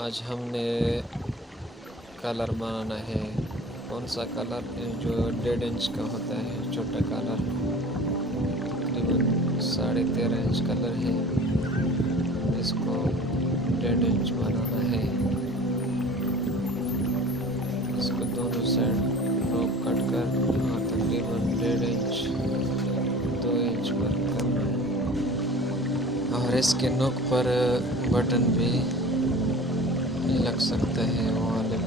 आज हमने कलर बनाना है। कौन सा कलर? जो 1.5 इंच का होता है, छोटा कलर। तकरीबन 13.5 इंच कलर है। इसको 1.5 इंच बनाना है। इसको दोनों साइड नोक कट कर और तकरीबन 1.5 इंच 2 इंच पर करना है। और इसके नोक पर बटन भी लग सकता है, वो वाले।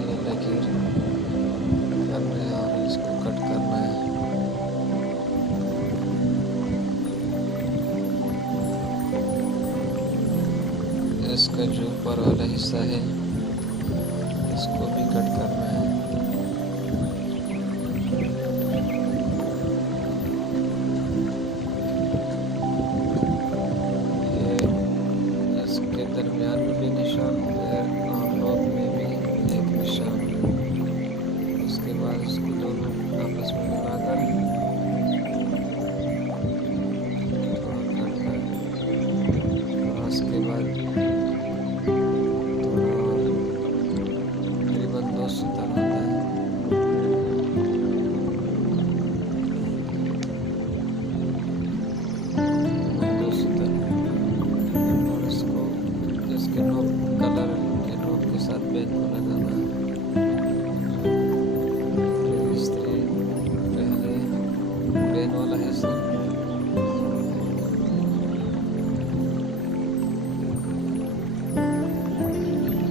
ये लकीर करना है और इसको कट करना है। इसका जो ऊपर वाला हिस्सा है इसको भी कट करना है। ये इसके दरमियान में भी निशान है और नोक में भी एक निशान। उसके बाद इसको दोनों आपस में मिलाकर थोड़ा काटना है। और उसके बाद तकरीबन 2 सूता होता है। और इसको इसके नोक कलर के नोक के साथ पेन को लगाना है। इस्त्री पहले पेन वाला हिस्सा,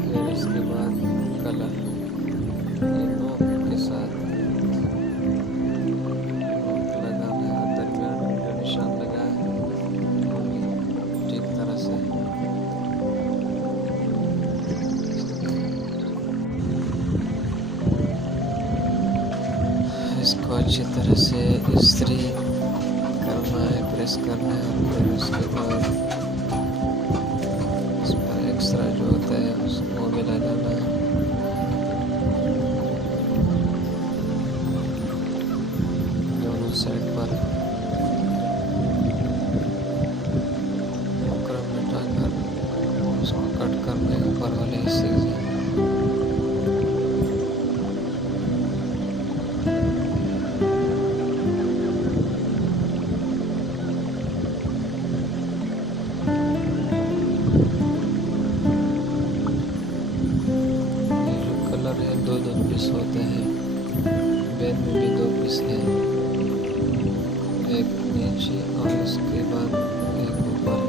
फिर इसके बाद कलर ये नोक के साथ नोक लगाना है। दरमियान में जो निशान लगा है वो भी ठीक तरह से इसको अच्छी तरह से इस्त्री करना है, प्रेस करना है। और फिर उसके बाद इस पर एक्स्ट्रा जो होता है उसको भी लगाना है। दोनों साइड पर बुकरम में टांगकर उसको कट करना है ऊपर वाले हिस्से से। दो पीस होते हैं। बेन में भी 2 पीस है, एक नीचे और उसके बाद एक ऊपर।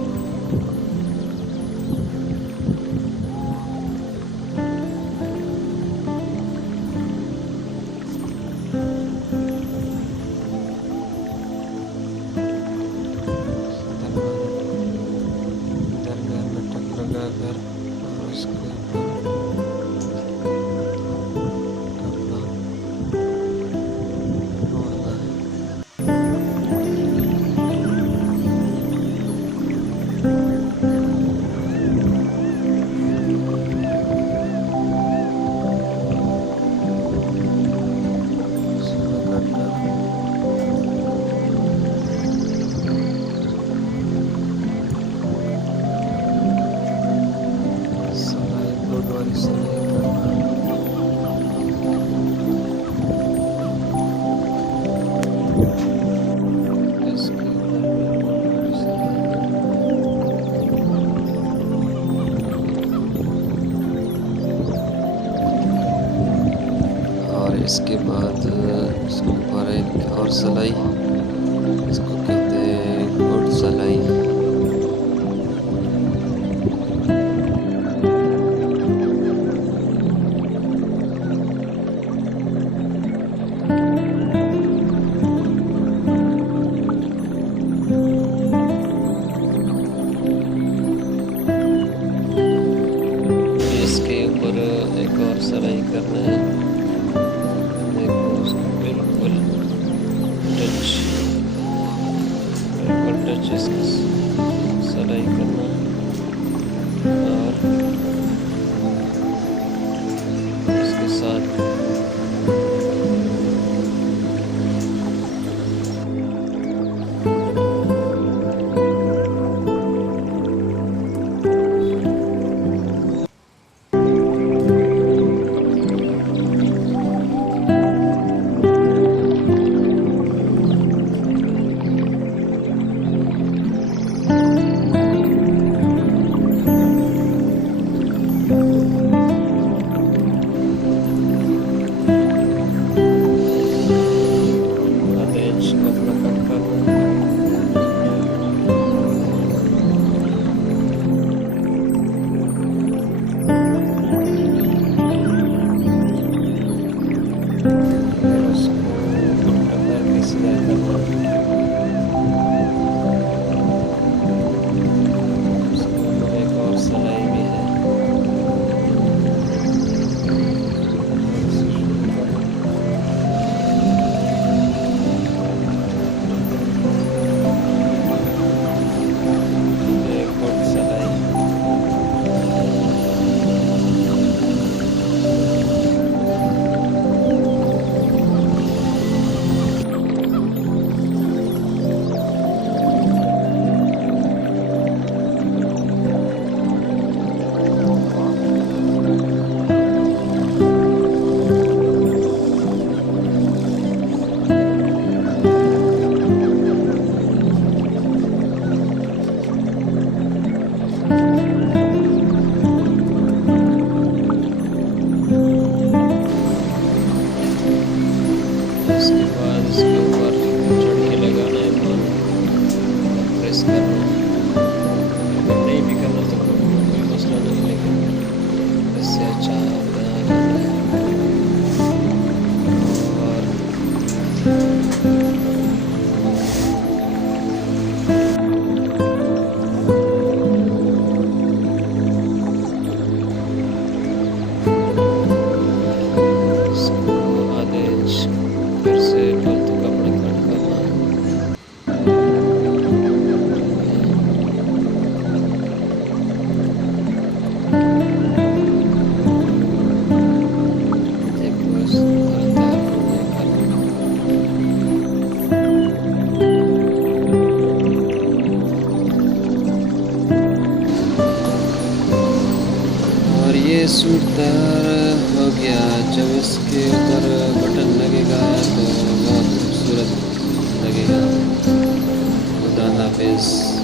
दरमियान में टक लगा कर और उसके ऊपर इसके बाद इसके ऊपर एक और सिलाई, इसको कहते हैं गुड सिलाई। इसके ऊपर एक और सिलाई करना है। सिलाई करना और इसके साथ ये सूट तैयार हो गया। जब इसके ऊपर बटन लगेगा तो बहुत खूबसूरत लगेगा। खुदा हाफिज़।